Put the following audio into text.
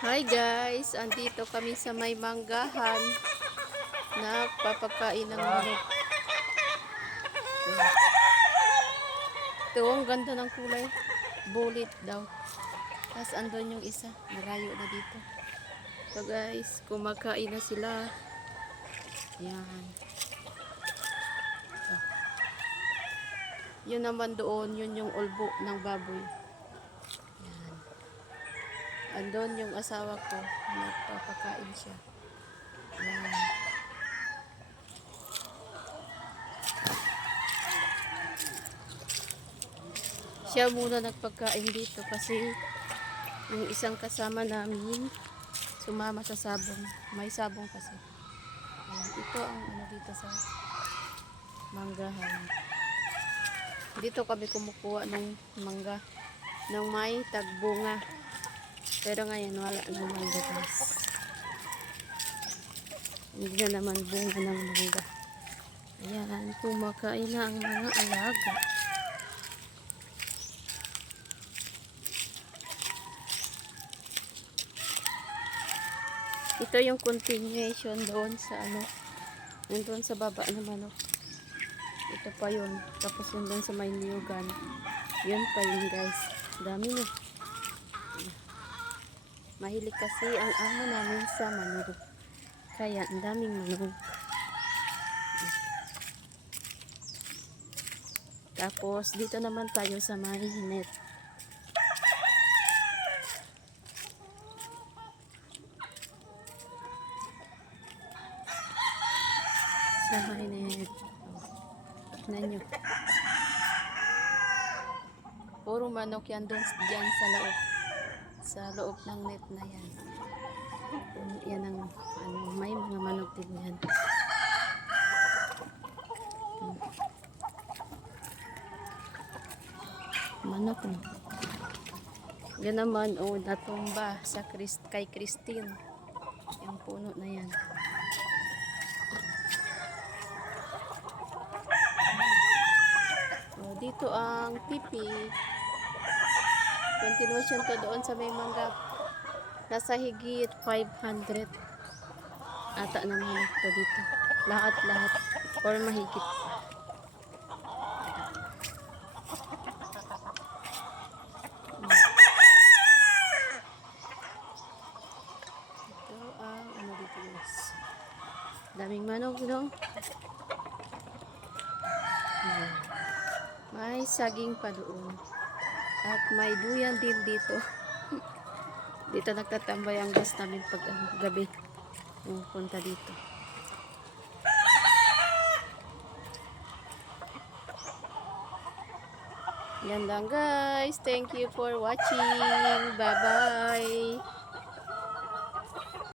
Hi guys, andito kami sa may manggahan. Nagpapakain ng manok. Ito, ang ganda ng kulay. Bulit daw. Tapos andun yung isa. Malayo na dito. So guys, kumakain na sila. Yan. Ito. Yun naman doon, yun yung ulbo ng baboy. Yan. Andun yung asawa ko. Nagpapakain siya. Yan. Siya muna nagpagkain dito kasi yung isang kasama namin sumama sa sabong. May sabong kasi. Ayan, ito ang ano dito sa manggahan. Dito kami kumukuha ng mangga ng may tagbunga. Pero ngayon wala na mangga guys. Hindi na naman bunga ng mangga. Ayan, kumakain na ang mga alaga. Ito yung continuation doon sa ano, doon sa baba naman. Ito pa yun. Tapos yun doon sa may niyugan. Yun pa yun guys. Dami na. Mahilig kasi ang amo namin sa manok. Kaya ang daming manok. Tapos dito naman tayo sa may net. Sa may net. Tignan nyo. Puro manok yan doon dyan sa loob. Sa loob ng net na yan. Yan ang ano, may mga manok din yan. Manok no. Yan naman natumba sa kay Christine. Yung puno na yan. Dito ang pipi. Continuation to doon sa may mangga. Nasa higit 500 ata na manok to dito. Lahat or mahigit. Ito ang ano dito guys. Daming manok no. May saging pa doon. At may duyan din dito. Dito nagtatambay ang gas namin pag gabi. Punta dito. Yan lang guys. Thank you for watching. Bye bye.